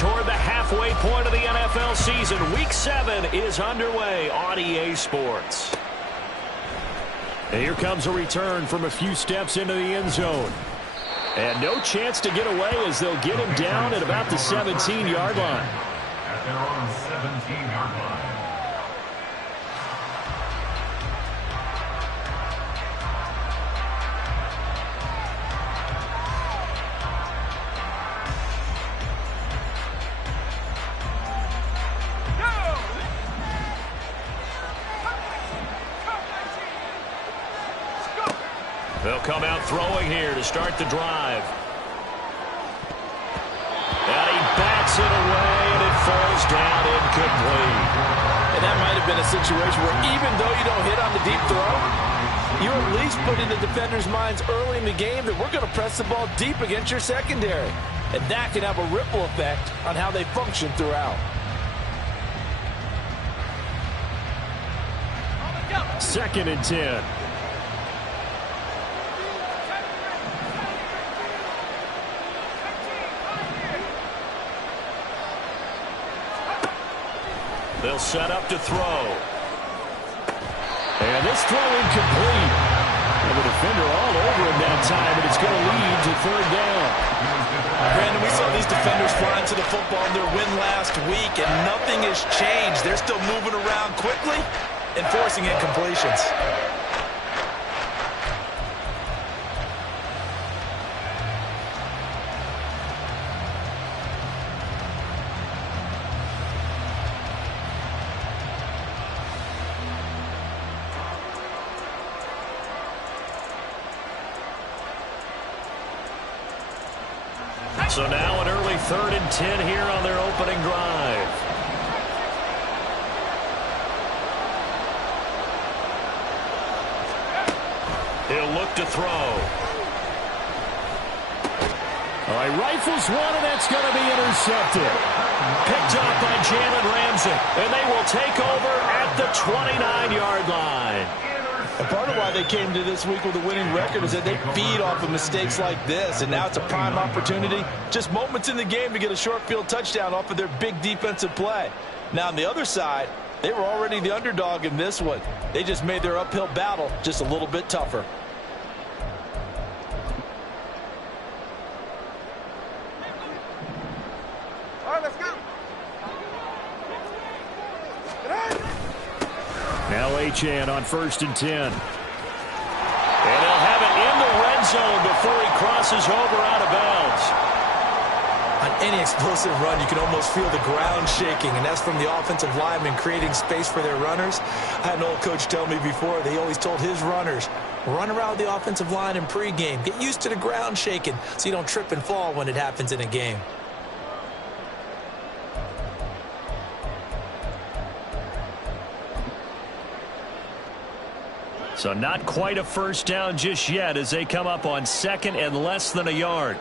toward the halfway point of the NFL season. Week 7 is underway on EA Sports. And here comes a return from a few steps into the end zone. And no chance to get away as they'll get him down at about the 17-yard line. At their own 17-yard line. They'll come out throwing here to start the drive. And he bats it away, and it falls down incomplete. And that might have been a situation where even though you don't hit on the deep throw, you at least put in the defender's minds early in the game that we're going to press the ball deep against your secondary. And that can have a ripple effect on how they function throughout. Second and 10. They'll set up to throw. And this throw incomplete. And the defender all over him that time, and it's going to lead to third down. Brandon, we saw these defenders flying to the football in their win last week, and nothing has changed. They're still moving around quickly and forcing incompletions. So now an early 3rd and 10 here on their opening drive. He'll look to throw. All right, rifles one, and that's going to be intercepted. Picked up by Jalen Ramsey, and they will take over at the 29-yard line. And part of why they came to this week with a winning record is that they feed off of mistakes like this, and now it's a prime opportunity. Just moments in the game to get a short field touchdown off of their big defensive play. Now, on the other side, they were already the underdog in this one. They just made their uphill battle just a little bit tougher. All right, let's go. Now Achane on 1st and 10. And he'll have it in the red zone before he crosses over out of bounds. On any explosive run, you can almost feel the ground shaking, and that's from the offensive linemen creating space for their runners. I had an old coach tell me before, they always told his runners, run around the offensive line in pregame. Get used to the ground shaking so you don't trip and fall when it happens in a game. So not quite a first down just yet as they come up on 2nd and less than a yard.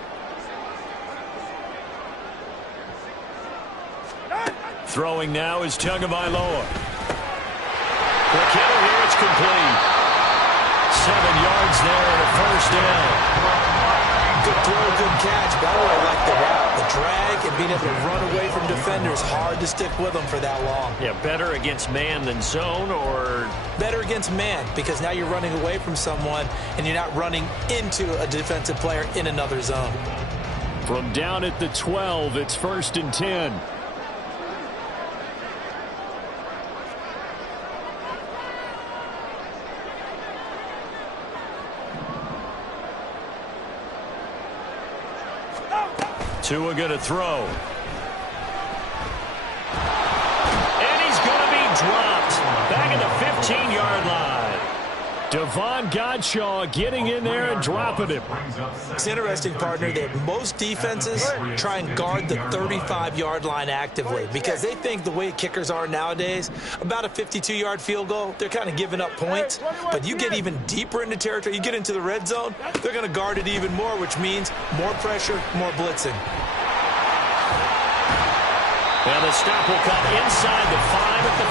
Throwing now is Tagovailoa. Quick hitter here, it's complete. 7 yards there and a first down. Good throw, good catch. By the way, I like the route, the drag, and being able to run away from defenders. Hard to stick with them for that long. Yeah, better against man than zone, or? Better against man, because now you're running away from someone and you're not running into a defensive player in another zone. From down at the 12, it's 1st and 10. Tua going to throw. And he's going to be dropped. Back at the 15-yard line. Devon Godshaw getting in there and dropping him. It's interesting, partner, that most defenses try and guard the 35-yard line actively because they think the way kickers are nowadays, about a 52-yard field goal, they're kind of giving up points. But you get even deeper into territory, you get into the red zone, they're going to guard it even more, which means more pressure, more blitzing. And the stop will come inside the 5 at the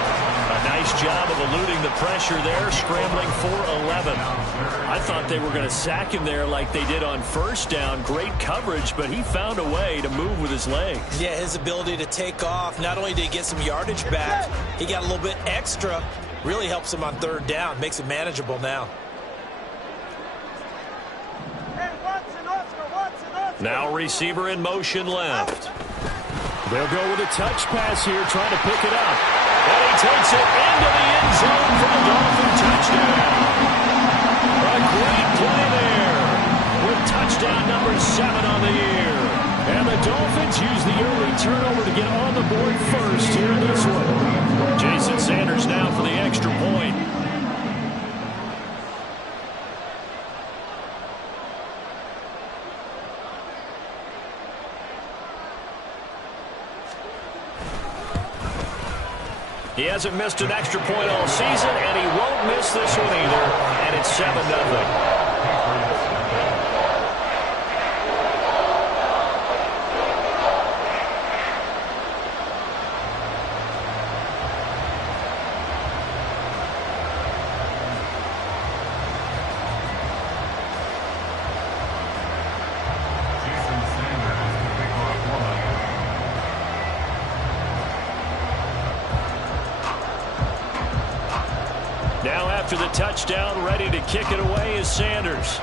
4. A nice job of eluding the pressure there, scrambling for 11. I thought thought they were going to sack him there like they did on first down. Great coverage, but he found a way to move with his legs. Yeah, his ability to take off, not only did he get some yardage back, he got a little bit extra. Really helps him on third down, makes it manageable now. Now receiver in motion left. They'll go with a touch pass here, trying to pick it up. And he takes it into the end zone for the Dolphin touchdown. A great play there with touchdown number 7 on the year. And the Dolphins use the early turnover to get on the board first here in this one. Jason Sanders now for the extra point. He hasn't missed an extra point all season, and he won't miss this one either. And it's 7-0. Now after the touchdown, ready to kick it away is Sanders.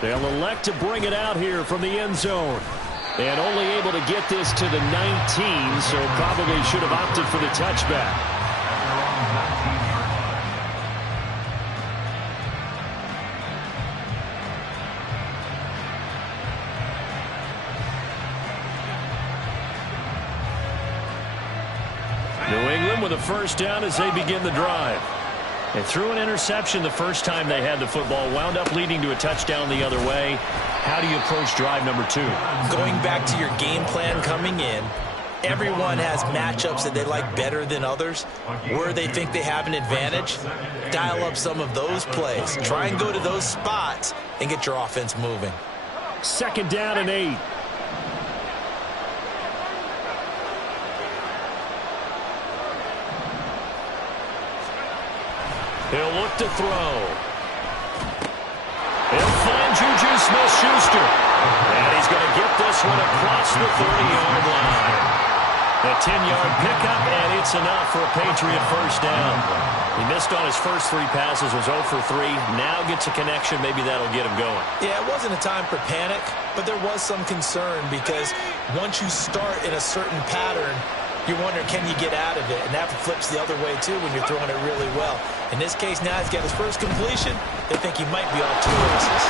They'll elect to bring it out here from the end zone. And only able to get this to the 19, so probably should have opted for the touchback. New England with a first down as they begin the drive. They threw an interception the first time they had the football, wound up leading to a touchdown the other way. How do you approach drive number 2? Going back to your game plan coming in, everyone has matchups that they like better than others. Where they think they have an advantage, dial up some of those plays. Try and go to those spots and get your offense moving. Second down and 8. He'll look to throw. He'll find Juju Smith-Schuster. And he's going to get this one across the 30-yard line. A 10-yard pickup, and it's enough for a Patriot first down. He missed on his first 3 passes, was 0 for 3. Now gets a connection. Maybe that'll get him going. Yeah, it wasn't a time for panic, but there was some concern because once you start in a certain pattern, you wonder, can you get out of it? And that flips the other way, too, when you're throwing it really well. In this case, now he's got his first completion. They think he might be off 2 races.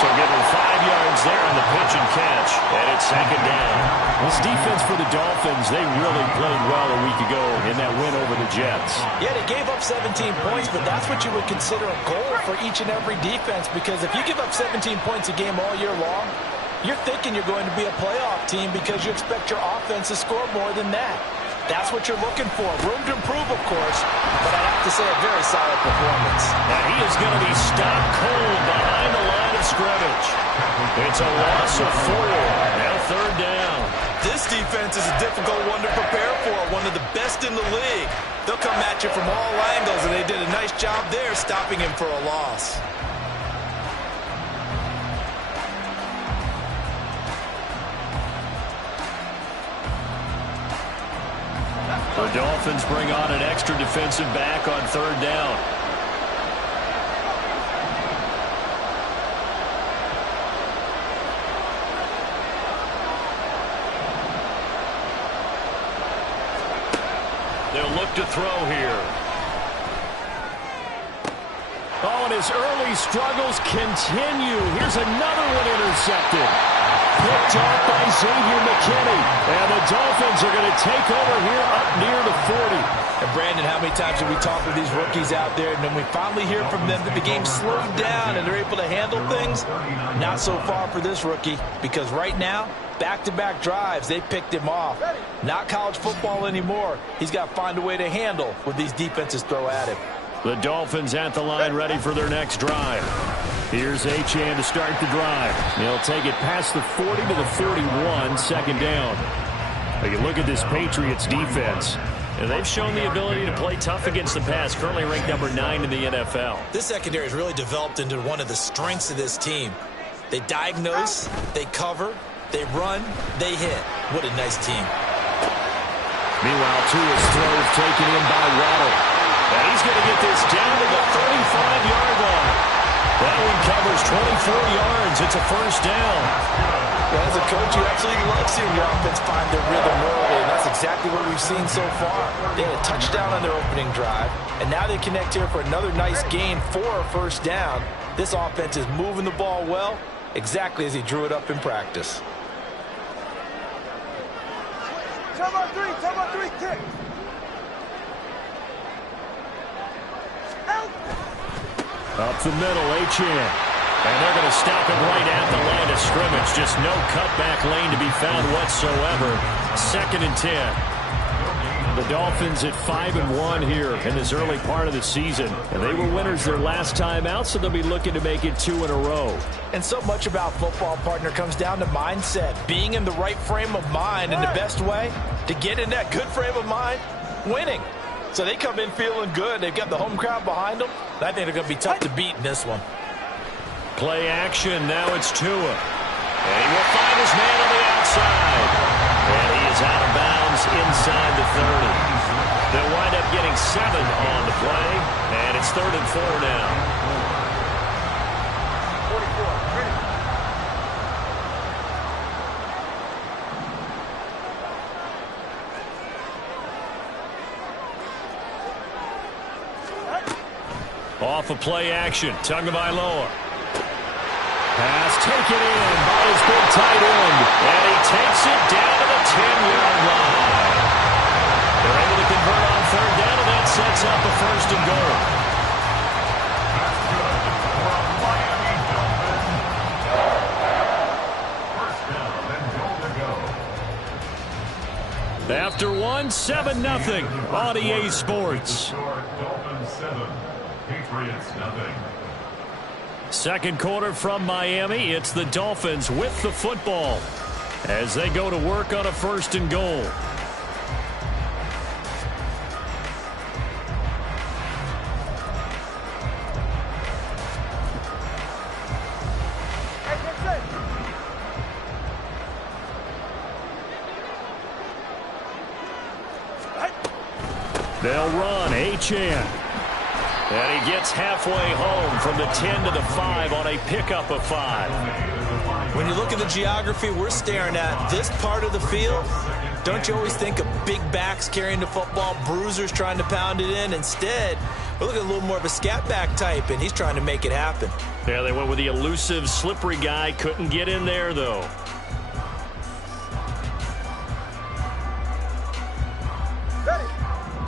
So give him 5 yards there on the pitch and catch. And it's second down. This defense for the Dolphins, they really played well a week ago in that win over the Jets. Yeah, they gave up 17 points, but that's what you would consider a goal for each and every defense. Because if you give up 17 points a game all year long, you're thinking you're going to be a playoff team because you expect your offense to score more than that. That's what you're looking for. Room to improve, of course, but I'd have to say a very solid performance. And he is going to be stopped cold behind the line of scrimmage. It's a loss of 4. Now third down. This defense is a difficult one to prepare for, one of the best in the league. They'll come at you from all angles, and they did a nice job there stopping him for a loss. The Dolphins bring on an extra defensive back on third down. They'll look to throw here. Oh, and his early struggles continue. Here's another one intercepted. Picked off by Xavier McKinney. And the Dolphins are going to take over here up near the 40. And Brandon, how many times have we talked with these rookies out there, and then we finally hear from them that the game slowed down and they're able to handle things? Not so far for this rookie, because right now, back-to-back drives, they picked him off. Not college football anymore. He's got to find a way to handle what these defenses throw at him. The Dolphins at the line ready for their next drive. Here's Achane to start the drive. He'll take it past the 40 to the 41, second down. But you look at this Patriots defense. And they've shown the ability to play tough against the pass, currently ranked number 9 in the NFL. This secondary has really developed into one of the strengths of this team. They diagnose, they cover, they run, they hit. What a nice team. Meanwhile, Tua's throw is taken in by Waddle. And he's going to get this down to the 35-yard line. That one covers 24 yards. It's a first down. Well, as a coach, you absolutely love seeing your offense find their rhythm early, and that's exactly what we've seen so far. They had a touchdown on their opening drive, and now they connect here for another nice gain for a first down. This offense is moving the ball well, exactly as he drew it up in practice. Come on, three, kick. Up the middle, Achane. And they're going to stop it right at the line of scrimmage. Just no cutback lane to be found whatsoever. 2nd and 10. The Dolphins at 5-1 here in this early part of the season. And they were winners their last time out, so they'll be looking to make it 2 in a row. And so much about football, partner, comes down to mindset. Being in the right frame of mind, and the best way to get in that good frame of mind, winning. So they come in feeling good. They've got the home crowd behind them. I think they're going to be tough to beat in this one. Play action. Now it's Tua. And he will find his man on the outside. And he is out of bounds inside the 30. They'll wind up getting 7 on the play. And it's 3rd and 4 now. 44, ready. Off of play action. Tagovailoa. Pass taken in by his big tight end. And he takes it down to the 10-yard line. They're able to convert on 3rd down, and that sets up a 1st and goal. That's good for Miami Dolphins. 1st down and goal to go. After one, 7-0 on EA Sports. Dolphins 7, Patriots nothing. 2nd quarter from Miami. It's the Dolphins with the football as they go to work on a 1st and goal. They'll run. Achane. And he gets halfway home from the 10 to the 5 on a pickup of 5. When you look at the geography we're staring at, this part of the field, don't you always think of big backs carrying the football, bruisers trying to pound it in? Instead, we're looking at a little more of a scat back type, and he's trying to make it happen. Yeah, they went with the elusive, slippery guy. Couldn't get in there, though.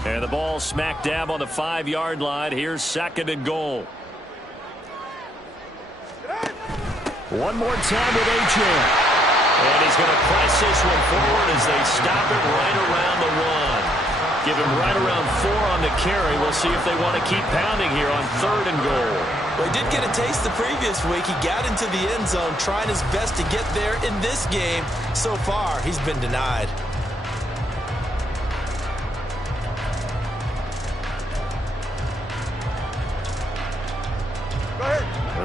And the ball smack dab on the 5-yard line. Here's 2nd and goal. One more time with Achane. And he's going to press this one forward as they stop it right around the 1. Give him right around 4 on the carry. We'll see if they want to keep pounding here on 3rd and goal. Well, he did get a taste the previous week. He got into the end zone trying his best to get there in this game. So far, he's been denied.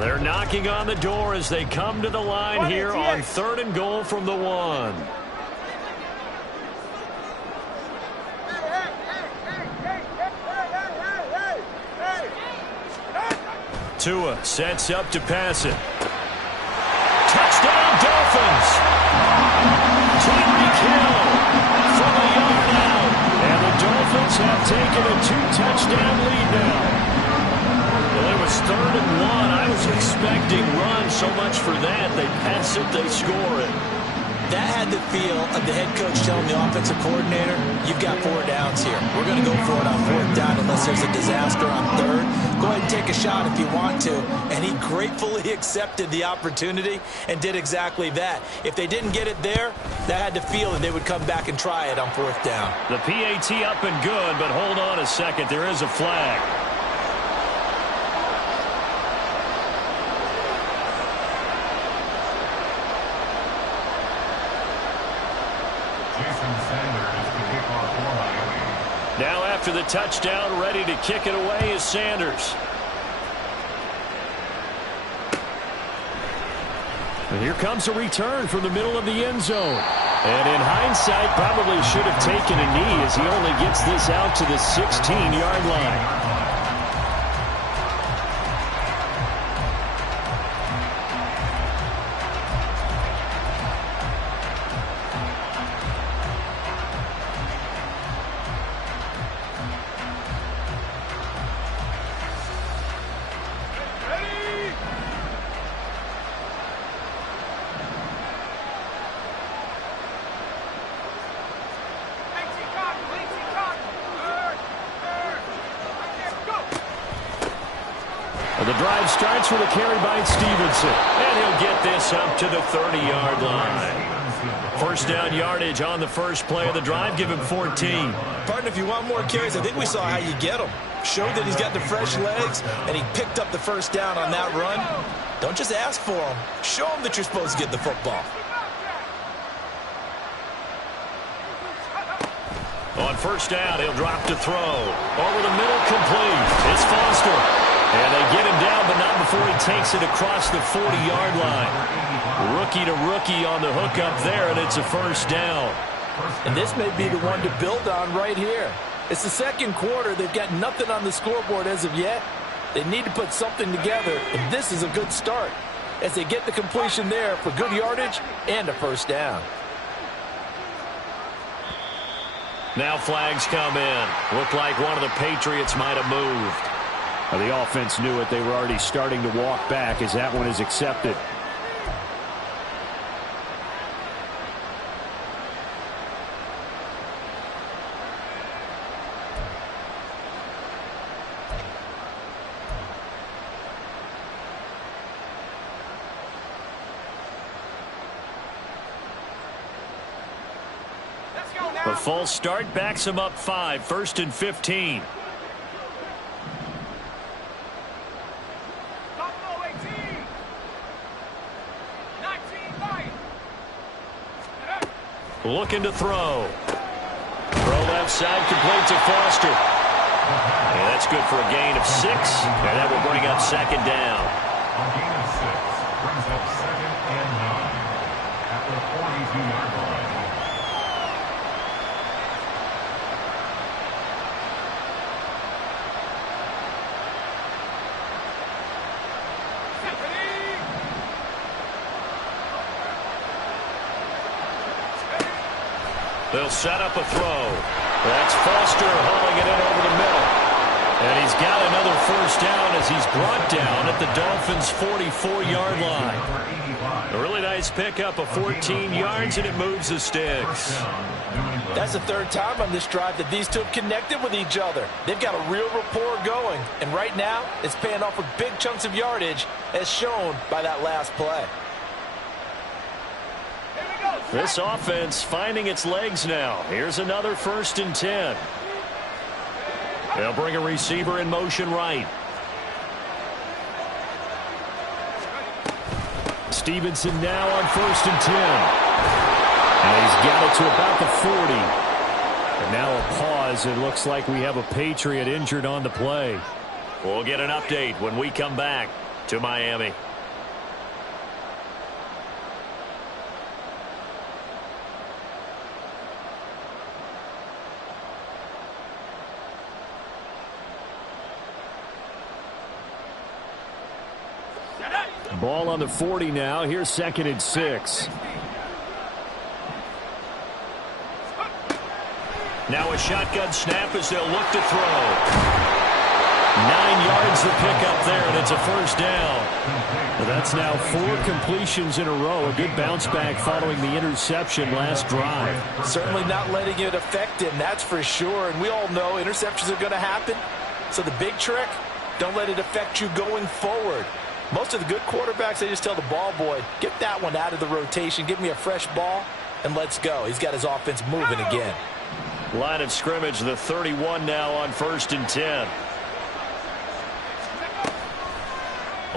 They're knocking on the door as they come to the line here on 3rd and goal from the 1. Tua sets up to pass it. Touchdown, Dolphins! Tyreek Hill from a yard out. And the Dolphins have taken a 2-touchdown lead now. Well, it was 3rd and 1. I was expecting run. So much for that. They pass it, they score it. That had the feel of the head coach telling the offensive coordinator, you've got 4 downs here. We're going to go for it on 4th down unless there's a disaster on 3rd. Go ahead and take a shot if you want to. And he gratefully accepted the opportunity and did exactly that. If they didn't get it there, that had the feel that they would come back and try it on 4th down. The PAT up and good, but hold on a second. There is a flag. after the touchdown. Ready to kick it away is Sanders. And here comes a return from the middle of the end zone. And in hindsight, probably should have taken a knee as he only gets this out to the 16-yard line. The drive starts with a carry by Stevenson. And he'll get this up to the 30-yard line. First down yardage on the first play of the drive. Give him 14. Partner, if you want more carries, I think we saw how you get them. Showed that he's got the fresh legs, and he picked up the first down on that run. Don't just ask for them. Show them that you're supposed to get the football. On first down, he'll drop to throw. Over the middle, complete. It's Foster. And they get him down, but not before he takes it across the 40-yard line. Rookie to rookie on the hookup there, and it's a first down. And this may be the one to build on right here. It's the second quarter. They've got nothing on the scoreboard as of yet. They need to put something together, and this is a good start as they get the completion there for good yardage and a first down. Now flags come in. Looked like one of the Patriots might have moved. Well, the offense knew it. They were already starting to walk back as that one is accepted. The false start backs him up 5. First and 15. Looking to throw. Throw left side, complete to Foster. And that's good for a gain of 6. And that will bring up second down. A gain of 6 brings up second and 9 at the 42-yard line. They'll set up a throw. That's Foster hauling it in over the middle. And he's got another first down as he's brought down at the Dolphins' 44-yard line. A really nice pickup of 14 yards, and it moves the sticks. That's the third time on this drive that these two have connected with each other. They've got a real rapport going. And right now, it's paying off with big chunks of yardage, as shown by that last play. This offense finding its legs now. Here's another first and 10. They'll bring a receiver in motion right. Stevenson now on first and 10. And he's got it to about the 40. And now a pause. It looks like we have a Patriot injured on the play. We'll get an update when we come back to Miami. Ball on the 40 now. Here's second and 6. Now a shotgun snap as they'll look to throw. 9 yards the pickup there, and it's a first down. Well, that's now 4 completions in a row. A good bounce back following the interception last drive. Certainly not letting it affect him, that's for sure. And we all know interceptions are going to happen. So the big trick, don't let it affect you going forward. Most of the good quarterbacks, they just tell the ball boy, get that one out of the rotation, give me a fresh ball, and let's go. He's got his offense moving again. Line of scrimmage, the 31 now on first and 10.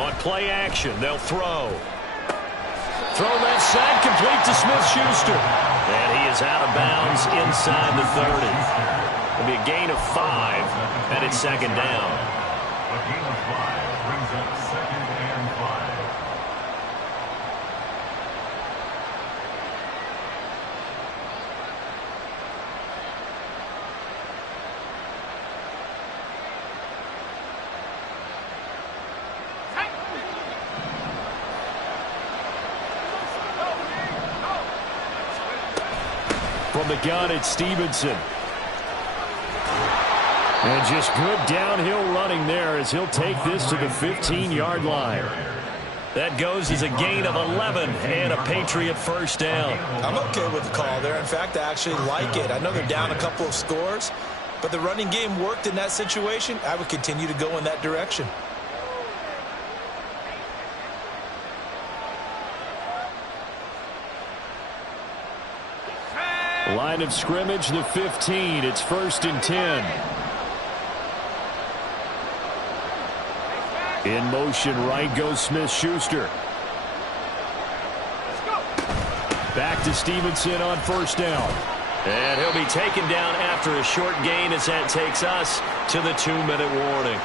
On play action, they'll throw. Throw left side, complete to Smith-Schuster. And he is out of bounds inside the 30. It'll be a gain of 5, and it's second down. A gain of 5 brings up 2nd and 5. From the gun, it's Stevenson. And just good downhill running there as he'll take this to the 15-yard line. That goes as a gain of 11 and a Patriot first down. I'm okay with the call there. In fact, I actually like it. I know they're down a couple of scores, but the running game worked in that situation. I would continue to go in that direction. Line of scrimmage, the 15. It's 1st and 10. In motion, right goes Smith-Schuster. Back to Stevenson on 1st down. And he'll be taken down after a short gain as that takes us to the 2-minute warning.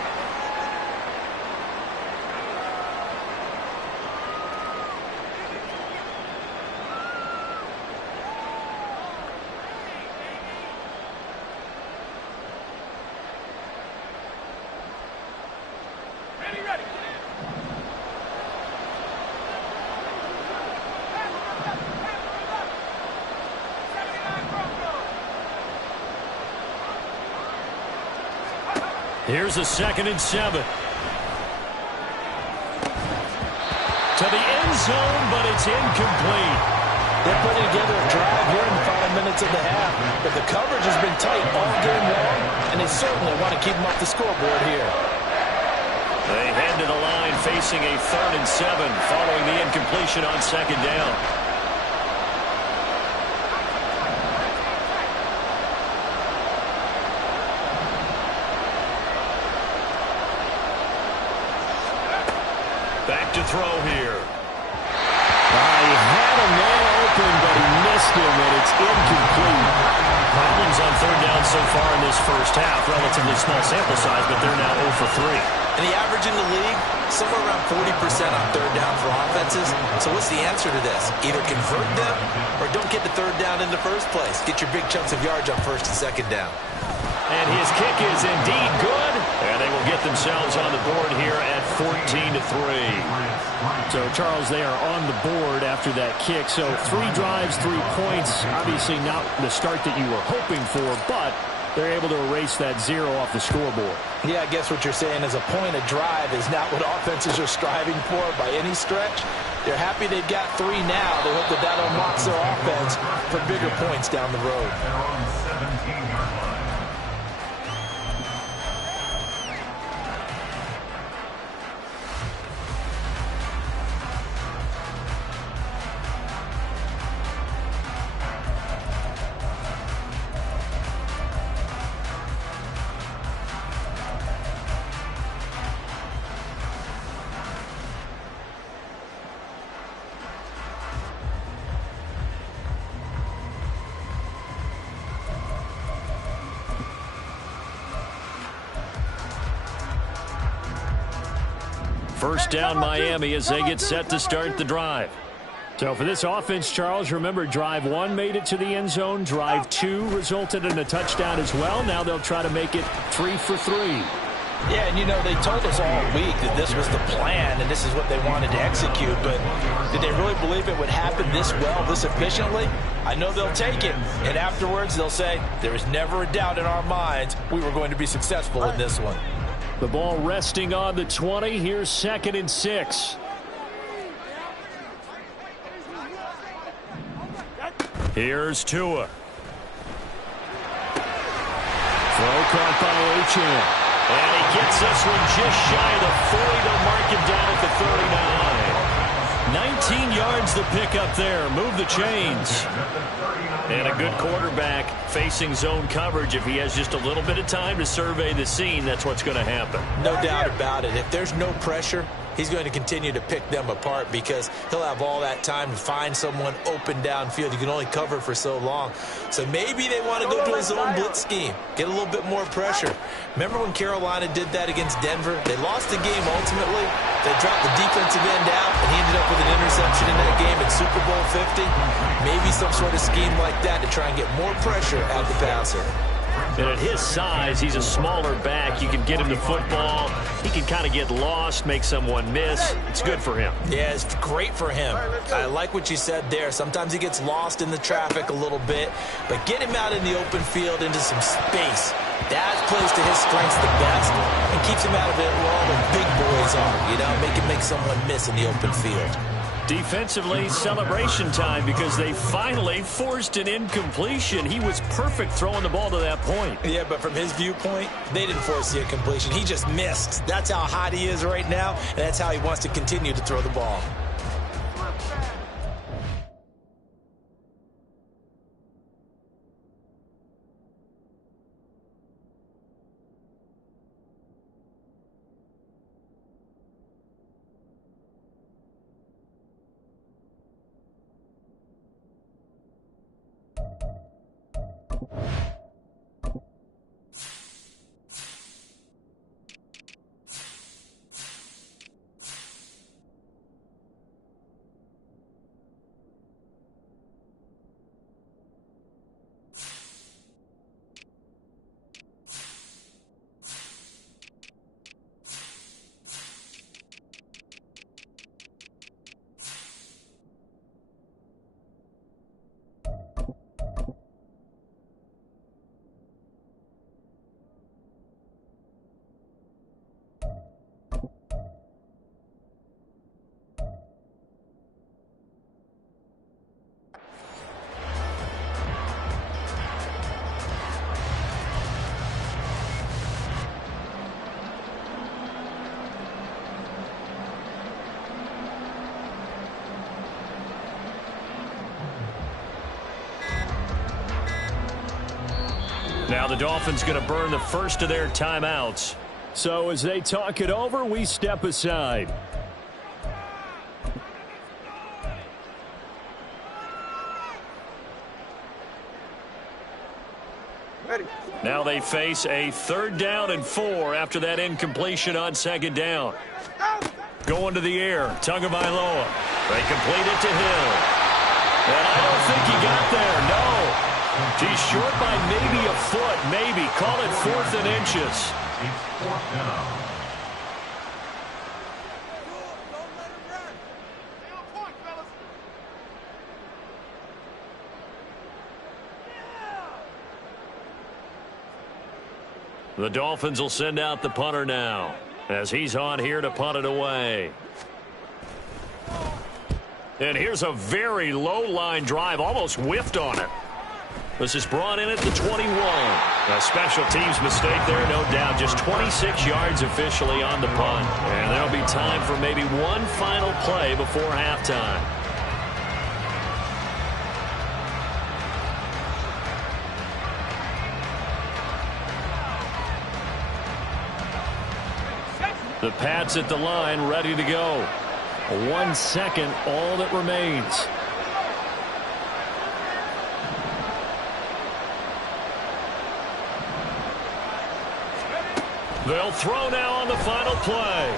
Here's a 2nd and 7. To the end zone, but it's incomplete. They're putting together a drive here in the final minutes of the half, but the coverage has been tight all game long, and they certainly want to keep them off the scoreboard here. They head to the line facing a 3rd and 7 following the incompletion on 2nd down. Back to throw here. He had a man open, but he missed him, and it's incomplete. Problems on 3rd down so far in this first half. Relatively small sample size, but they're now 0 for 3. And the average in the league, somewhere around 40% on 3rd down for offenses. So what's the answer to this? Either convert them or don't get the 3rd down in the first place. Get your big chunks of yards on 1st and 2nd down. And his kick is indeed good. And they will get themselves on the board here at 14-3. So, Charles, they are on the board after that kick. So 3 drives, 3 points. Obviously not the start that you were hoping for, but they're able to erase that 0 off the scoreboard. Yeah, I guess what you're saying is a point a drive is not what offenses are striving for by any stretch. They're happy they've got 3 now. They hope that that unlocks their offense for bigger points down the road. They're on the 17-yard line. First down Miami as they get set to start the drive. So for this offense, Charles, remember drive 1 made it to the end zone. Drive 2 resulted in a touchdown as well. Now they'll try to make it 3 for 3. Yeah, and you know, they told us all week that this was the plan and this is what they wanted to execute, but did they really believe it would happen this well, this efficiently? I know they'll take it, and afterwards they'll say, there was never a doubt in our minds we were going to be successful in this one. The ball resting on the 20. Here's 2nd and 6. Here's Tua. Throw caught by Achane. And he gets this one just shy of the 40. They'll mark him down at the 39. 19 yards the pick up there. Move the chains. And a good quarterback facing zone coverage. If he has just a little bit of time to survey the scene, that's what's going to happen. No doubt about it. If there's no pressure, he's going to continue to pick them apart because he'll have all that time to find someone open downfield. You can only cover for so long. So maybe they want to go to a zone blitz scheme, get a little bit more pressure. Remember when Carolina did that against Denver? They lost the game ultimately. They dropped the defensive end out, and he ended up with an interception in that game in Super Bowl 50. Maybe some sort of scheme like that to try and get more pressure at the passer. And at his size, he's a smaller back. You can get him the football. He can kind of get lost, make someone miss. It's good for him. Yeah, it's great for him. I like what you said there. Sometimes he gets lost in the traffic a little bit, but get him out in the open field into some space. That plays to his strengths the best and keeps him out of it where all the big boys are, you know, make someone miss in the open field. Defensively, celebration time because they finally forced an incompletion. He was perfect throwing the ball to that point. Yeah, but from his viewpoint, they didn't force the incompletion. He just missed. That's how hot he is right now, and that's how he wants to continue to throw the ball. Now the Dolphins going to burn the first of their timeouts. So as they talk it over, we step aside. Ready. Now they face a 3rd down and 4 after that incompletion on 2nd down. Going to the air, Tagovailoa. They complete it to Hill. And I don't think he got there, no. He's short by maybe a foot, maybe. Call it 4th and inches. It's 4th down. The Dolphins will send out the punter now as he's on here to punt it away. And here's a very low line drive, almost whiffed on it. This is brought in at the 21. A special teams mistake there, no doubt. Just 26 yards officially on the punt. And there'll be time for maybe one final play before halftime. The Pats at the line, ready to go. 1 second, all that remains. They'll throw now on the final play.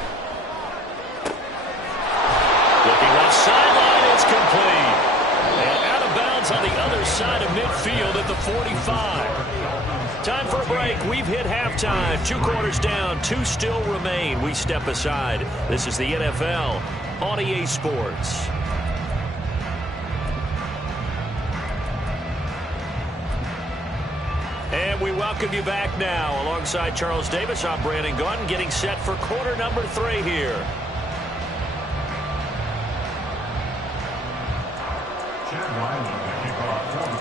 Looking left sideline, it's complete. And out of bounds on the other side of midfield at the 45. Time for a break. We've hit halftime. 2 quarters down, 2 still remain. We step aside. This is the NFL on EA Sports. And we welcome you back now. Alongside Charles Davis, I'm Brandon Gunn, getting set for quarter number 3 here. Chad Ryland to kick off for the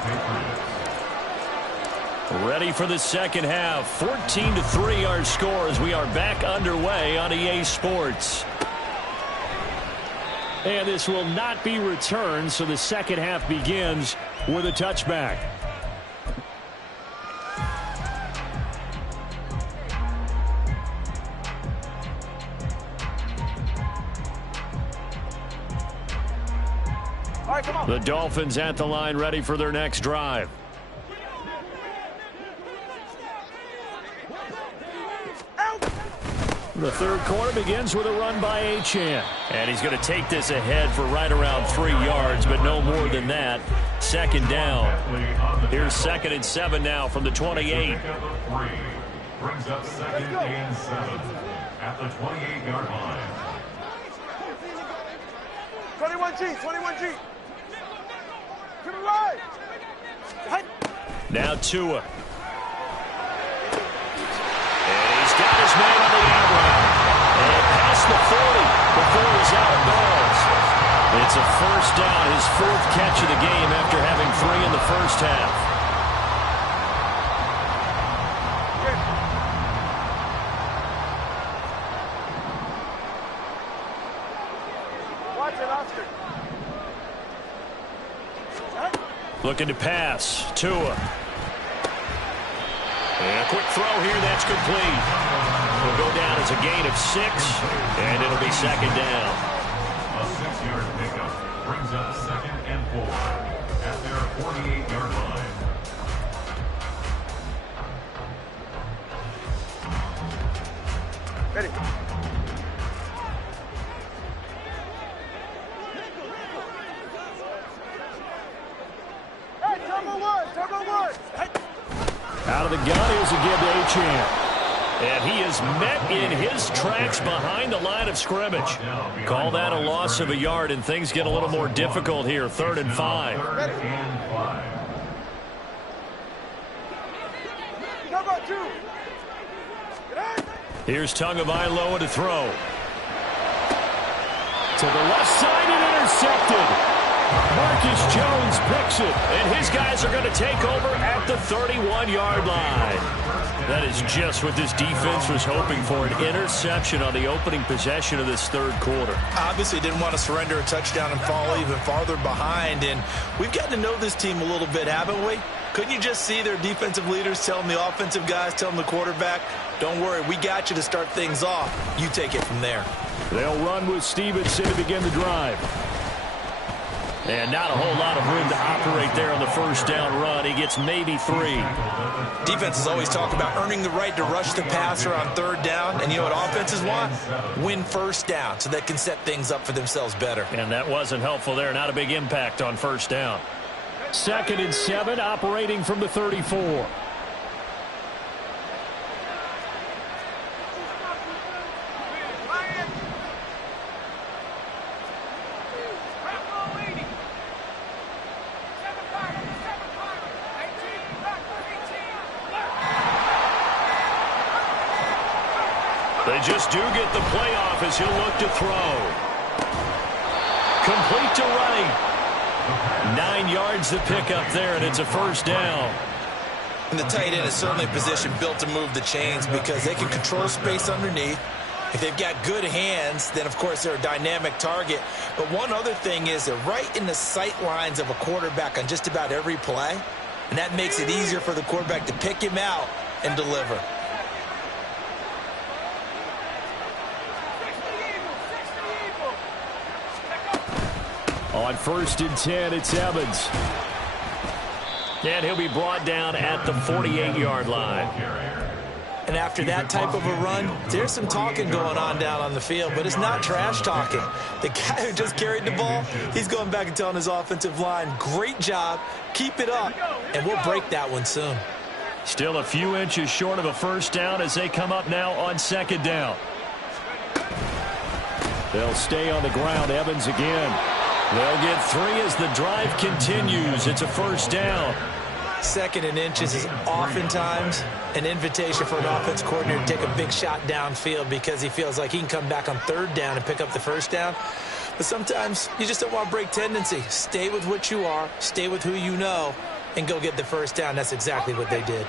Patriots. Ready for the second half. 14-3 our score as we are back underway on EA Sports. And this will not be returned, so the second half begins with a touchback. All right, come on. The Dolphins at the line, ready for their next drive. The third quarter begins with a run by Achane. And he's going to take this ahead for right around 3 yards, but no more than that. Second down. Here's 2nd and 7 now from the 28. Brings up 2nd and 7 at the 28-yard line. 21G, 21G. To the right. Now Tua. And he's got his man on the out route. And past the 40 before he's out of bounds. It's a first down, his 4th catch of the game after having 3 in the first half. Watch it, Oscar. Looking to pass. Tua. And a quick throw here, that's complete. Will go down as a gain of 6, and it'll be 2nd down. A 6-yard pickup brings up 2nd and 4 at their 48-yard line. Ready. Hey, turbo one. Hey. Out of the gun, here's a give to Achane. And he is met in his tracks behind the line of scrimmage. Call that a loss of a yard, and things get a little more difficult here. 3rd and 5. Turbo 2. Here's Tagovailoa to throw. To the left side and intercepted. Marcus Jones picks it, and his guys are going to take over at the 31-yard line. That is just what this defense was hoping for, an interception on the opening possession of this 3rd quarter. Obviously didn't want to surrender a touchdown and fall even farther behind, and we've gotten to know this team a little bit, haven't we? Couldn't you just see their defensive leaders telling the offensive guys, telling the quarterback, don't worry, we got you to start things off. You take it from there. They'll run with Stevenson to begin the drive. And not a whole lot of room to operate there on the first down run. He gets maybe 3. Defenses always talk about earning the right to rush the passer on 3rd down. And you know what offenses want? Win first down so they can set things up for themselves better. And that wasn't helpful there. Not a big impact on first down. 2nd and 7, operating from the 34. They just do get the playoff as he'll look to throw. Complete to right. 9 yards to pick up there, and it's a first down. And the tight end is certainly a position built to move the chains because they can control space underneath. If they've got good hands, then, of course, they're a dynamic target. But one other thing is they're right in the sight lines of a quarterback on just about every play, and that makes it easier for the quarterback to pick him out and deliver. On 1st and 10, it's Evans. And he'll be brought down at the 48-yard line. And after that type of a run, there's some talking going on down on the field, but it's not trash talking. The guy who just carried the ball, he's going back and telling his offensive line, great job, keep it up, and we'll break that one soon. Still a few inches short of a first down as they come up now on 2nd down. They'll stay on the ground. Evans again. They'll get 3 as the drive continues. It's a first down. 2nd and inches is oftentimes an invitation for an offense coordinator to take a big shot downfield because he feels like he can come back on 3rd down and pick up the first down. But sometimes you just don't want to break tendency. Stay with what you are, stay with who you know, and go get the first down. That's exactly what they did.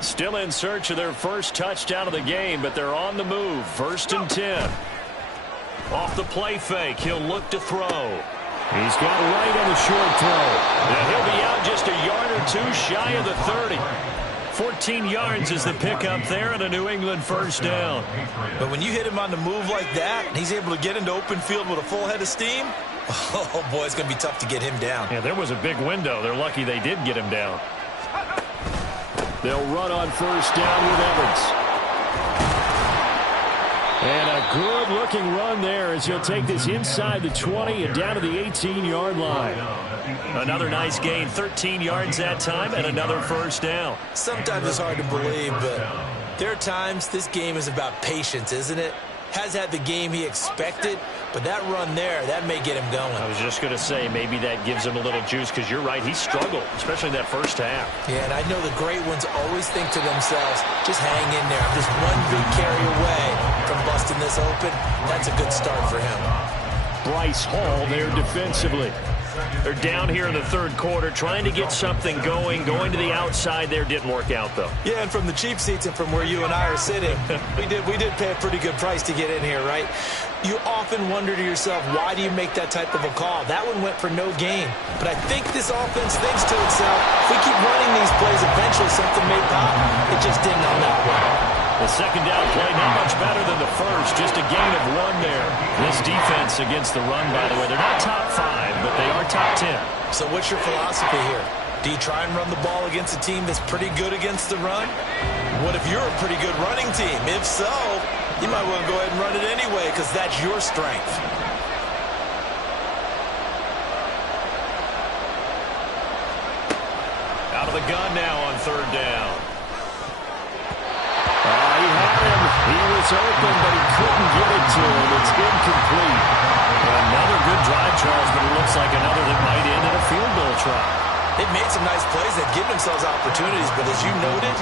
Still in search of their first touchdown of the game, but they're on the move. 1st and 10. Off the play fake, he'll look to throw. He's got right on the short throw. And he'll be out just a yard or 2 shy of the 30. 14 yards is the pickup there and a New England first down. But when you hit him on the move like that, and he's able to get into open field with a full head of steam, oh, boy, it's going to be tough to get him down. Yeah, there was a big window. They're lucky they did get him down. They'll run on first down with Evans. And a good-looking run there as he'll take this inside the 20 and down to the 18-yard line. Another nice gain, 13 yards that time, and another first down. Sometimes it's hard to believe, but there are times this game is about patience, isn't it? Has had the game he expected, but that run there, that may get him going. I was just going to say, maybe that gives him a little juice, because you're right, he struggled, especially in that first half. Yeah, and I know the great ones always think to themselves, just hang in there. I'm just one big carry away from busting this open. That's a good start for him. Bryce Hall there defensively. They're down here in the third quarter, trying to get something going to the outside there. Didn't work out, though. Yeah, and from the cheap seats and from where you and I are sitting, we did pay a pretty good price to get in here, right? You often wonder to yourself, why do you make that type of a call? That one went for no gain. But I think this offense thinks to itself, if we keep running these plays, eventually something may pop. It just didn't on that one. The second down play, not much better than the first. Just a gain of 1 there. This defense against the run, by the way, they're not top 5, but they are top 10. So what's your philosophy here? Do you try and run the ball against a team that's pretty good against the run? What if you're a pretty good running team? If so, you might want to go ahead and run it anyway because that's your strength. Out of the gun now on third down. He had him. He was open, but he couldn't get it to him. It's incomplete. Another good drive, Charles, but it looks like another that might end in a field goal try. They've made some nice plays. They've given themselves opportunities, but as you noted,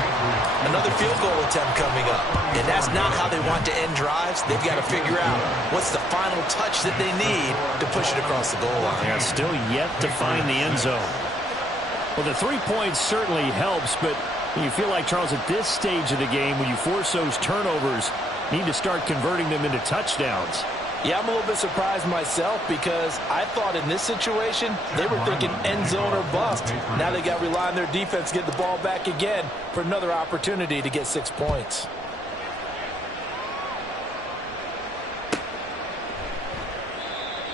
another field goal attempt coming up. And that's not how they want to end drives. They've got to figure out what's the final touch that they need to push it across the goal line. Yeah, still yet to find the end zone. Well, the 3 points certainly helps, but you feel like, Charles, at this stage of the game, when you force those turnovers, you need to start converting them into touchdowns. Yeah, I'm a little bit surprised myself because I thought in this situation they were thinking end zone or bust. Now they got to rely on their defense to get the ball back again for another opportunity to get 6 points.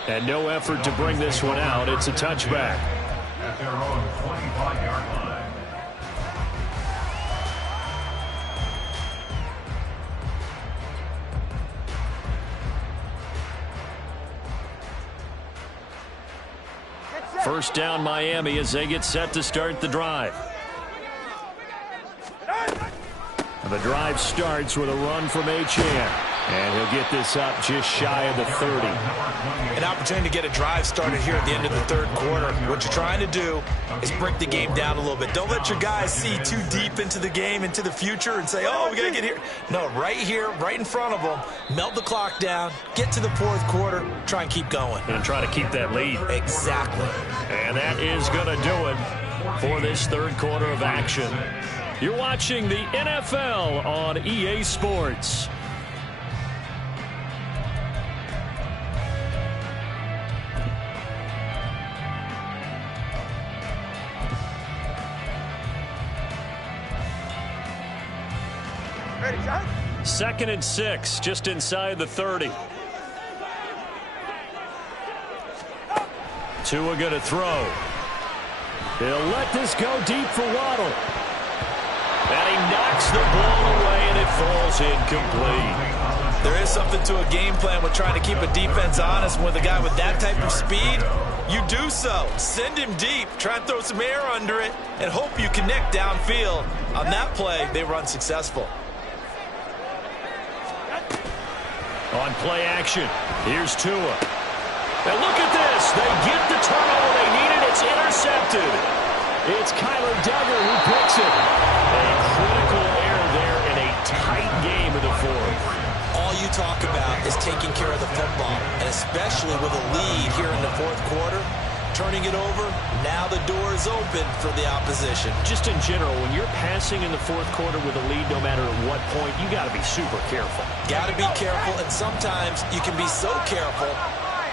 And no effort to bring this one out. It's a touchback. At their own 25-yard line. First down, Miami, as they get set to start the drive. And the drive starts with a run from Achane. And he'll get this up just shy of the 30. An opportunity to get a drive started here at the end of the third quarter. What you're trying to do is break the game down a little bit. Don't let your guys see too deep into the game, into the future, and say, oh, we got to get here. No, right here, right in front of them, melt the clock down, get to the fourth quarter, try and keep going. And try to keep that lead. Exactly. And that is going to do it for this third quarter of action. You're watching the NFL on EA Sports. Ready, John? 2nd and 6, just inside the 30. Tua going to throw. He'll let this go deep for Waddle. And he knocks the ball away, and it falls incomplete. There is something to a game plan with trying to keep a defense honest. With a guy with that type of speed, you do so. Send him deep, try and throw some air under it, and hope you connect downfield. On that play, they were unsuccessful. On play action, here's Tua. And look at this. They get the turnover they needed. It's intercepted. It's Kyler Duggar who picks it. A critical error there in a tight game of the fourth. All you talk about is taking care of the football, and especially with a lead here in the fourth quarter, turning it over, now the door is open for the opposition. Just in general, when you're passing in the fourth quarter with a lead, no matter at what point, you got to be super careful. Got to be careful, and sometimes you can be so careful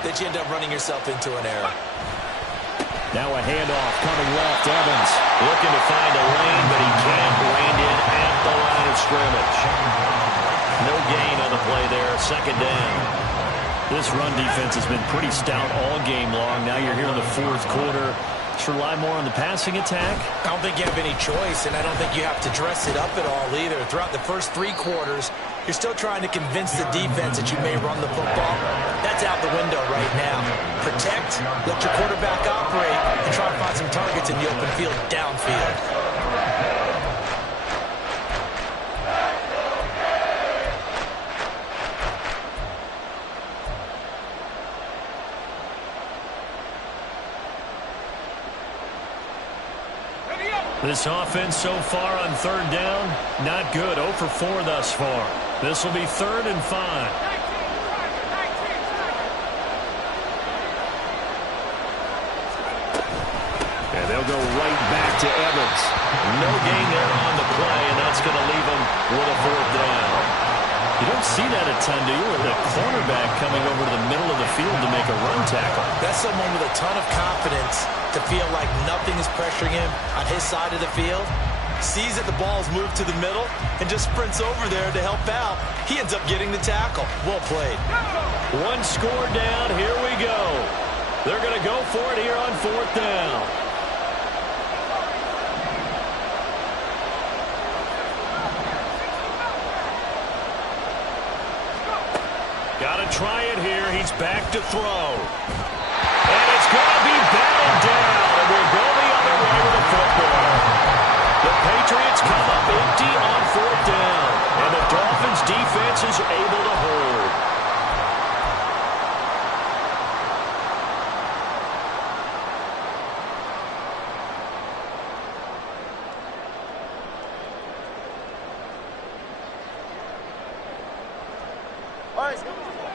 that you end up running yourself into an error. Now a handoff coming left. Evans looking to find a lane, but he can't land at the line of scrimmage. No gain on the play there. Second down. This run defense has been pretty stout all game long. Now you're here in the fourth quarter. Should rely more on the passing attack? I don't think you have any choice, and I don't think you have to dress it up at all either. Throughout the first 3 quarters, you're still trying to convince the defense that you may run the football. That's out the window right now. Protect, let your quarterback operate, and try to find some targets in the open field downfield. This offense so far on third down, not good. 0 for 4 thus far. This will be 3rd and 5. And they'll go right back to Evans. No gain there on the play, and that's going to leave them with a 4th down. You don't see that a ton, do you, with the cornerback coming over to the middle of the field to make a run tackle? That's someone with a ton of confidence to feel like nothing is pressuring him on his side of the field. Sees that the ball's moved to the middle and just sprints over there to help out. He ends up getting the tackle. Well played. 1 score down. Here we go. They're going to go for it here on 4th down. Got to try it here. He's back to throw. And it's going to be batted down. And we'll go the other way with the football. The Patriots come up empty on 4th down. And the Dolphins defense is able to hold.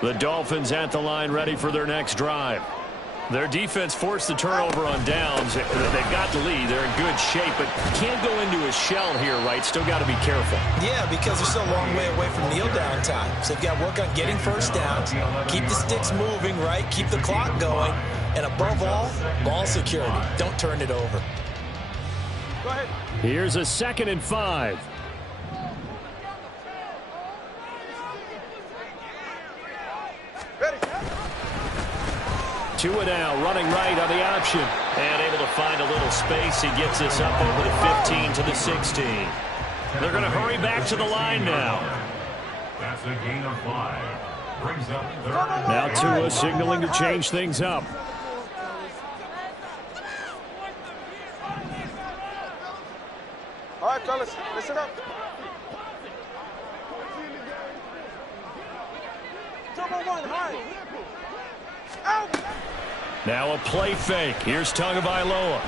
The Dolphins at the line ready for their next drive. Their defense forced the turnover on downs. They've got the lead. They're in good shape, but can't go into a shell here, right? Still got to be careful. Yeah, because they're still a long way away from kneel down time. So they've got to work on getting first downs, keep the sticks moving, right? Keep the clock going. And above all, ball security. Don't turn it over. Go ahead. Here's a 2nd and 5. Ready. Tua now running right on the option. And able to find a little space. He gets this up over the 15 to the 16. They're going to hurry back to the line now. That's a gain of 5. Brings up 3rd. Now Tua signaling to change things up. All right, fellas, listen up. Double 1, high. Out. Now a play fake. Here's Tagovailoa.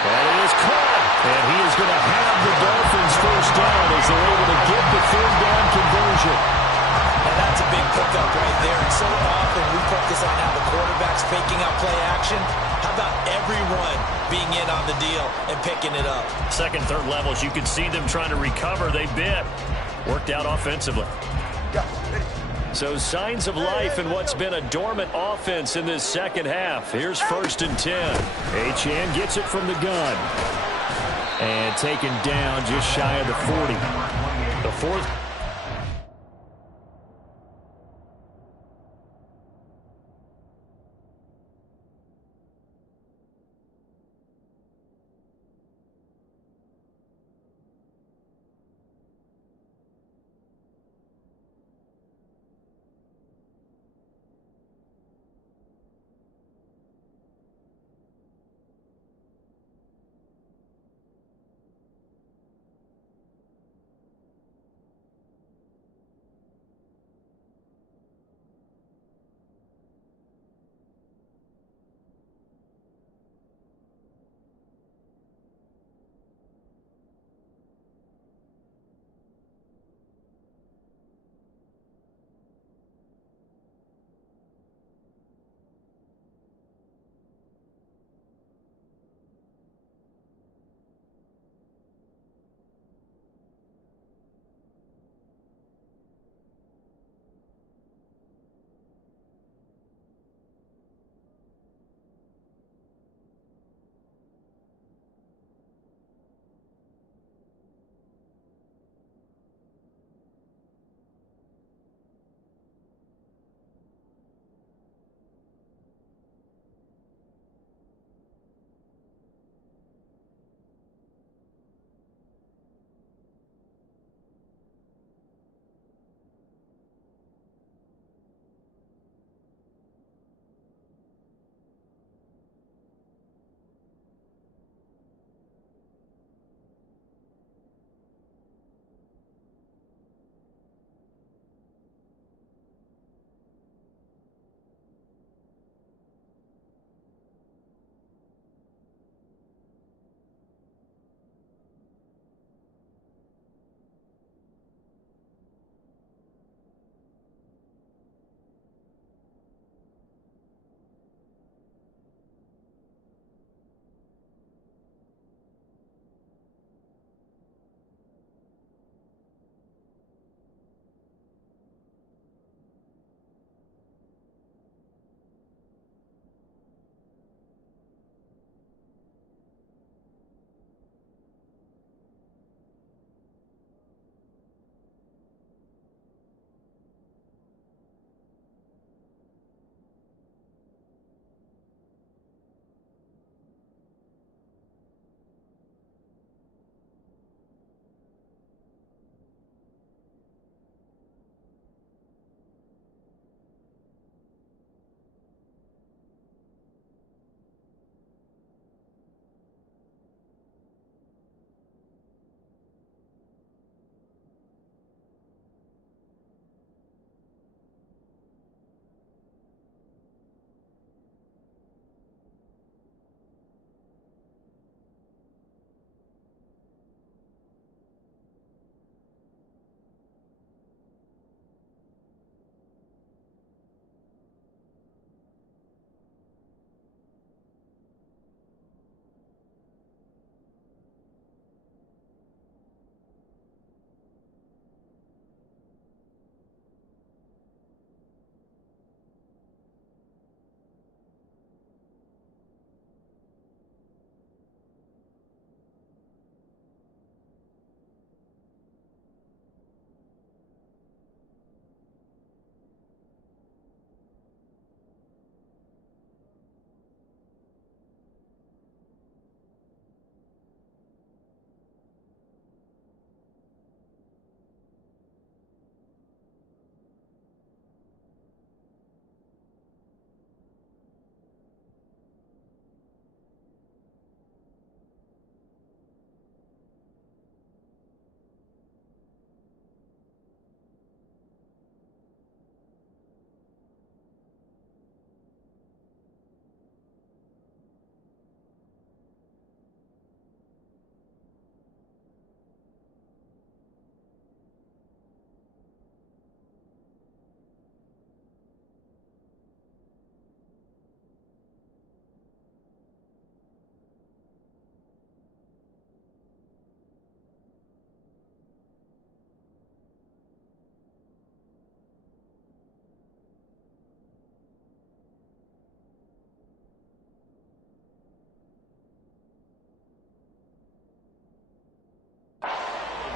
And it is caught. And he is going to have the Dolphins first down as they're able to get the 3rd down conversion. And that's a big pickup right there. And so often we focus on how the quarterback's faking out play action. How about everyone being in on the deal and picking it up? Second, third levels, you can see them trying to recover. They bit. Worked out offensively. So signs of life in what's been a dormant offense in this second half. Here's 1st and 10. Achane gets it from the gun. And taken down just shy of the 40. The 4th.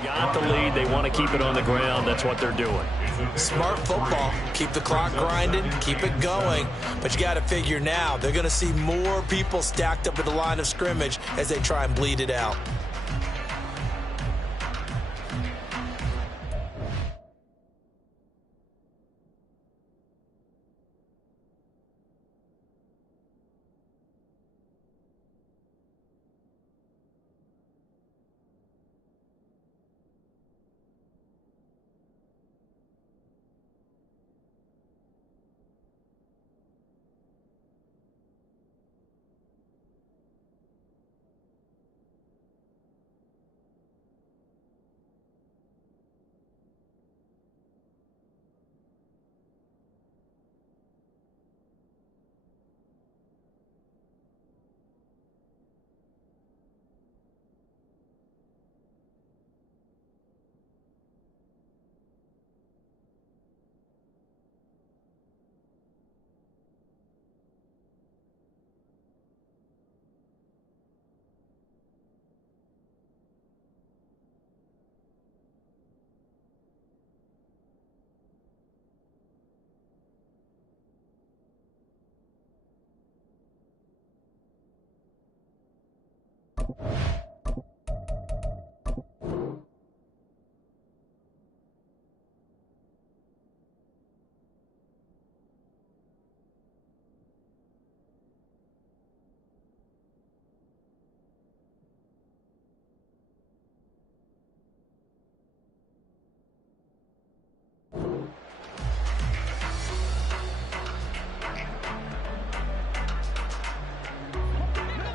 Got the lead. They want to keep it on the ground. That's what they're doing. Smart football. Keep the clock grinding. Keep it going. But you got to figure now they're going to see more people stacked up at the line of scrimmage as they try and bleed it out.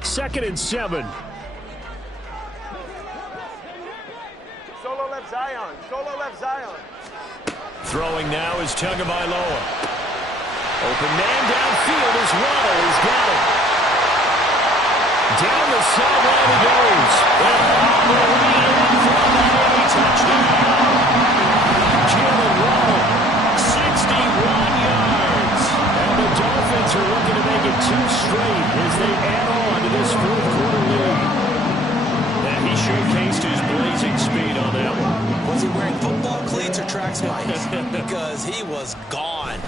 Second and 7. Solo left Zion. Solo left Zion. Throwing now is Tagovailoa. Open man downfield is Waddle. He's got it. Down the sideline he goes. And the lead in for a Miami touchdown. Jalen Waddle, 61 yards. And the Dolphins are looking to make it 2 straight as they add on to this fourth quarter lead. And he showcased his blazing speed on that one. Was he wearing football cleats or track spikes? Because he was gone.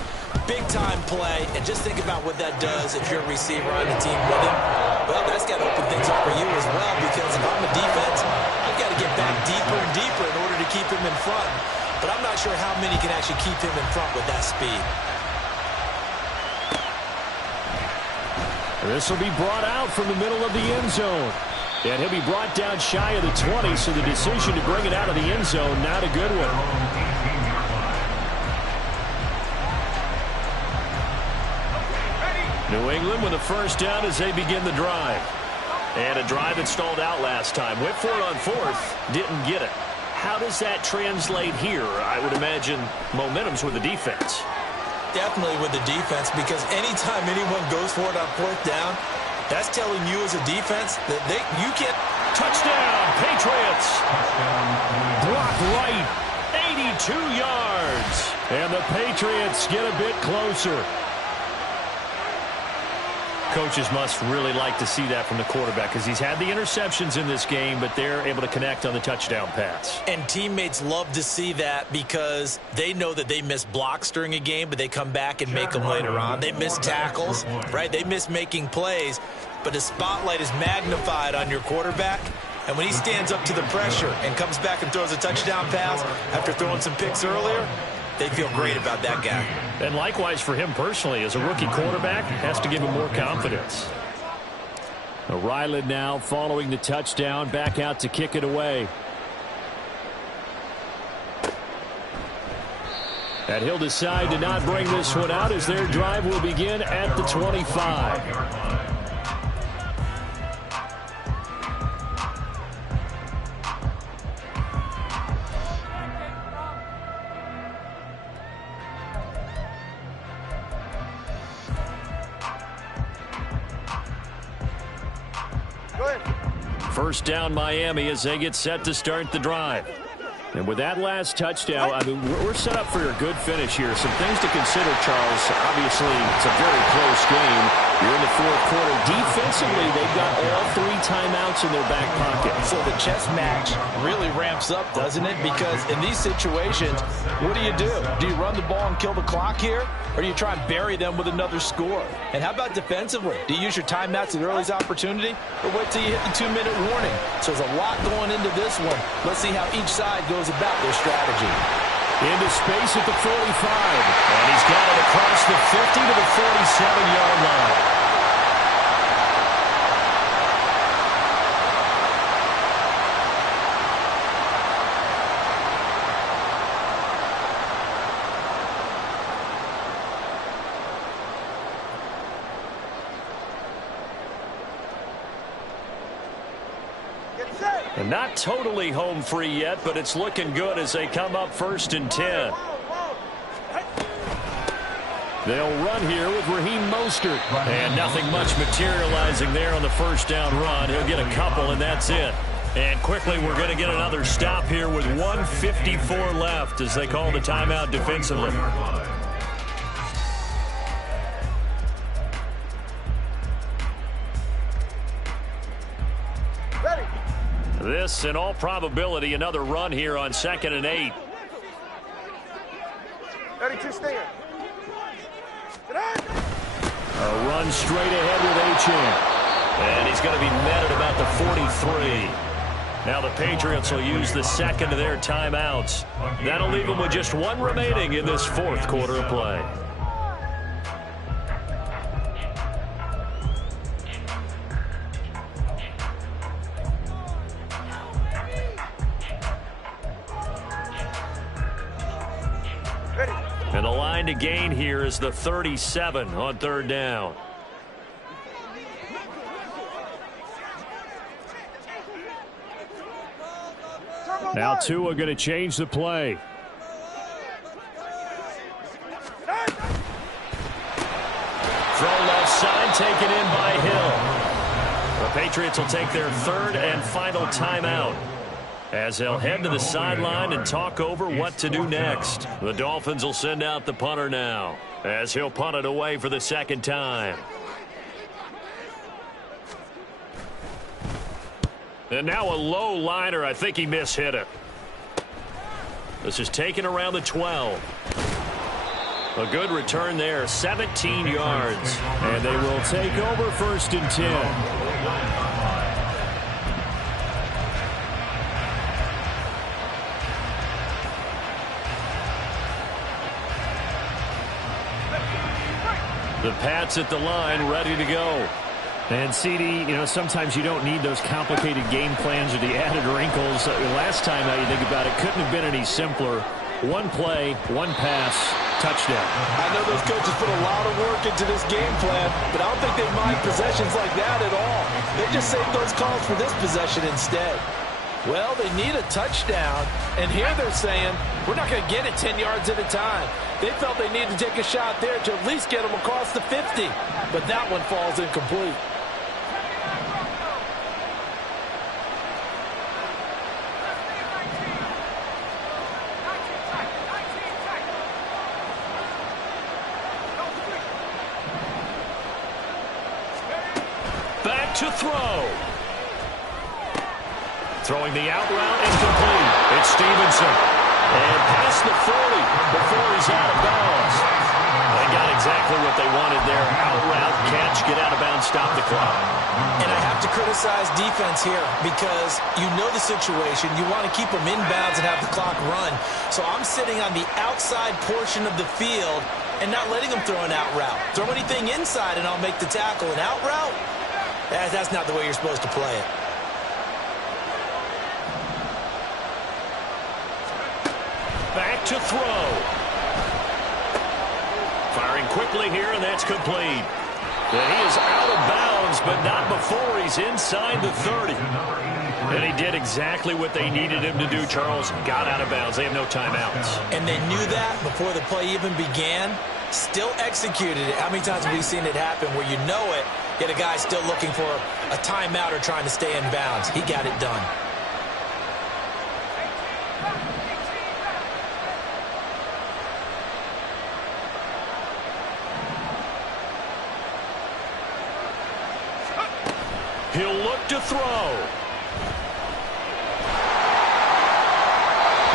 Big-time play, and just think about what that does if you're a receiver on the team with him. Well, that's got to open things up for you as well, because if I'm a defense, I've got to get back deeper and deeper in order to keep him in front. But I'm not sure how many can actually keep him in front with that speed. This will be brought out from the middle of the end zone. And he'll be brought down shy of the 20, so the decision to bring it out of the end zone, not a good one. New England with a first down as they begin the drive. And a drive that stalled out last time. Went for it on fourth, didn't get it. How does that translate here? I would imagine momentum's with the defense. Definitely with the defense, because anytime anyone goes for it on fourth down, that's telling you as a defense that you can't. Touchdown, Patriots. Blocked right, 82 yards. And the Patriots get a bit closer. Coaches must really like to see that from the quarterback, because he's had the interceptions in this game, but they're able to connect on the touchdown pass. And teammates love to see that, because they know that they miss blocks during a game, but they come back and make them later on. They miss tackles, right? They miss making plays, but the spotlight is magnified on your quarterback. And when he stands up to the pressure and comes back and throws a touchdown pass after throwing some picks earlier, they feel great about that guy. And likewise for him personally, as a rookie quarterback, has to give him more confidence. Ryland now following the touchdown, back out to kick it away. And he'll decide to not bring this one out as their drive will begin at the 25. Go ahead. First down Miami as they get set to start the drive. And with that last touchdown, I mean, we're set up for a good finish here. Some things to consider, Charles. Obviously, it's a very close game. You're in the fourth quarter. Defensively, they've got all 3 timeouts in their back pocket. So the chess match really ramps up, doesn't it? Because in these situations, what do? Do you run the ball and kill the clock here? Or do you try and bury them with another score? And how about defensively? Do you use your timeouts at earliest opportunity? Or wait till you hit the 2-minute warning? So there's a lot going into this one. Let's see how each side goes about their strategy. Into space at the 45. And he's got it across the 50 to the 47-yard line. And not totally home free yet, but it's looking good as they come up 1st and 10. They'll run here with Raheem Mostert. And nothing much materializing there on the first down run. He'll get a couple, and that's it. And quickly, we're going to get another stop here with 1:54 left as they call the timeout defensively. This, in all probability, another run here on 2nd and 8. 32 stinger. A run straight ahead with Achane. And he's going to be met at about the 43. Now the Patriots will use the second of their timeouts. That'll leave them with just 1 remaining in this fourth quarter of play. And the line to gain here is the 37 on 3rd down. Now Tua going to change the play. Throw left side, taken in by Hill. The Patriots will take their 3rd and final timeout as they'll head to the sideline and talk over what to do next. The Dolphins will send out the punter now as he'll punt it away for the 2nd time. And now a low liner. I think he mishit it. This is taken around the 12. A good return there, 17 yards. And they will take over 1st and 10. The Pats at the line, ready to go. And, CD, you know, sometimes you don't need those complicated game plans or the added wrinkles. Last time, now you think about it, couldn't have been any simpler. 1 play, 1 pass, touchdown. I know those coaches put a lot of work into this game plan, but I don't think they mind possessions like that at all. They just save those calls for this possession instead. Well, they need a touchdown, and here they're saying, we're not going to get it 10 yards at a time. They felt they needed to take a shot there to at least get them across the 50, but that one falls incomplete. Back to throw. Throwing the out route, incomplete. It's Stevenson. And past the 40 before he's out of bounds. They got exactly what they wanted there. Out route, catch, get out of bounds, stop the clock. And I have to criticize defense here because you know the situation. You want to keep them in bounds and have the clock run. So I'm sitting on the outside portion of the field and not letting them throw an out route. Throw anything inside and I'll make the tackle. An out route? That's not the way you're supposed to play it. Back to throw. Firing quickly here, and that's complete. And he is out of bounds, but not before he's inside the 30. And he did exactly what they needed him to do, Charles. Got out of bounds. They have no timeouts. And they knew that before the play even began. Still executed it. How many times have we seen it happen where you know it, yet a guy still looking for a timeout or trying to stay in bounds? He got it done. He'll look to throw.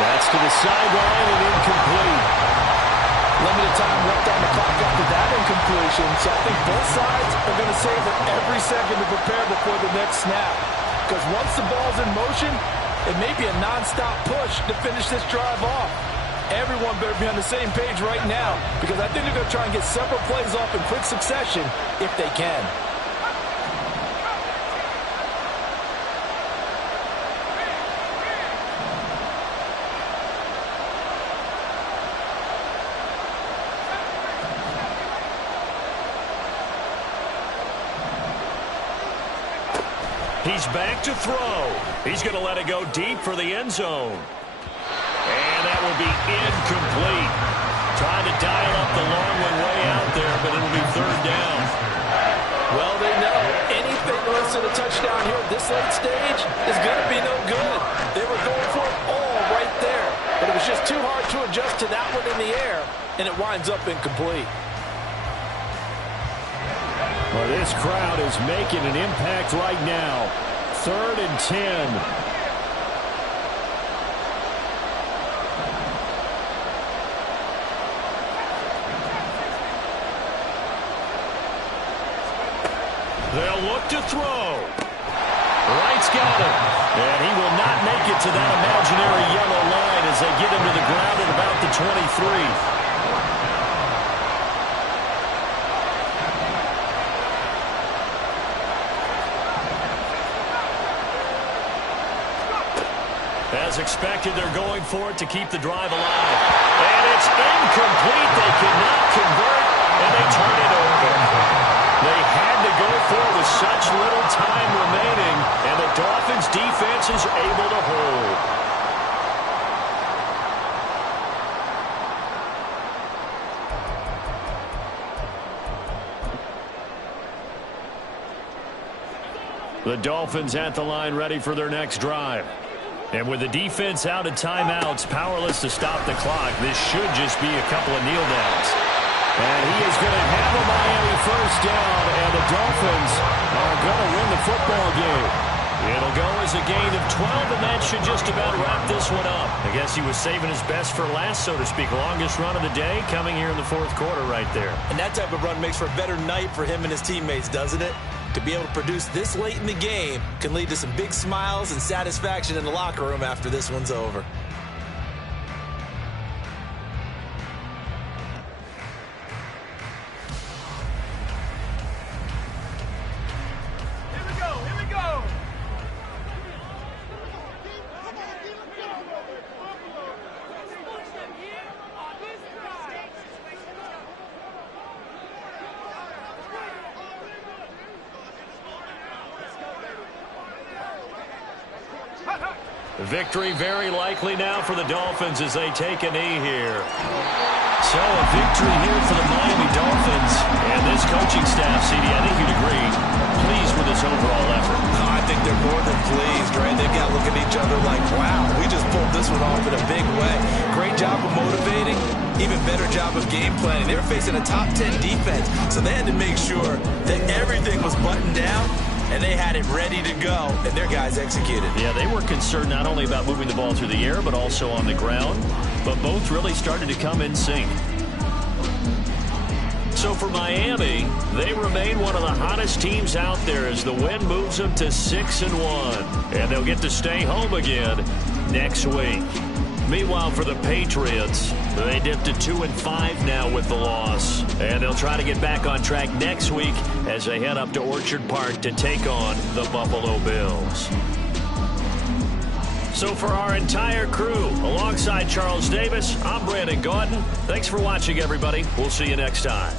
That's to the sideline and incomplete. Limited time left on the clock after that incompletion, so I think both sides are going to savor every second to prepare before the next snap. Because once the ball's in motion, it may be a non-stop push to finish this drive off. Everyone better be on the same page right now, because I think they're going to try and get several plays off in quick succession if they can. He's back to throw. He's going to let it go deep for the end zone. And that will be incomplete. Trying to dial up the long one way out there, but it'll be third down. Well, they know anything less than a touchdown here at this late stage is going to be no good. They were going for it all right there, but it was just too hard to adjust to that one in the air, and it winds up incomplete. Well, this crowd is making an impact right now. 3rd and 10. They'll look to throw. Wright's got it. And he will not make it to that imaginary yellow line as they get him to the ground at about the 23. As expected, they're going for it to keep the drive alive. And it's incomplete. They cannot convert, and they turn it over. They had to go for it with such little time remaining, and the Dolphins' defense is able to hold. The Dolphins at the line ready for their next drive. And with the defense out of timeouts, powerless to stop the clock, this should just be a couple of kneel downs. And he is going to have a Miami first down, and the Dolphins are going to win the football game. It'll go as a gain of 12, and that should just about wrap this one up. I guess he was saving his best for last, so to speak. Longest run of the day coming here in the 4th quarter right there. And that type of run makes for a better night for him and his teammates, doesn't it? To be able to produce this late in the game can lead to some big smiles and satisfaction in the locker room after this one's over. Here we go, here we go. Victory very likely now for the Dolphins as they take a knee here. So a victory here for the Miami Dolphins. And this coaching staff, CD, I think you'd agree, pleased with this overall effort. I think they're more than pleased, right? They've got to look at each other like, wow, we just pulled this one off in a big way. Great job of motivating, even better job of game planning. They were facing a top 10 defense, so they had to make sure that everything was buttoned down, and they had it ready to go, and their guys executed. Yeah, they were concerned not only about moving the ball through the air, but also on the ground. But both really started to come in sync. So for Miami, they remain one of the hottest teams out there as the win moves them to 6-1. And they'll get to stay home again next week. Meanwhile, for the Patriots, they dipped to 2-5 now with the loss. And they'll try to get back on track next week as they head up to Orchard Park to take on the Buffalo Bills. So for our entire crew, alongside Charles Davis, I'm Brandon Gaudin. Thanks for watching, everybody. We'll see you next time.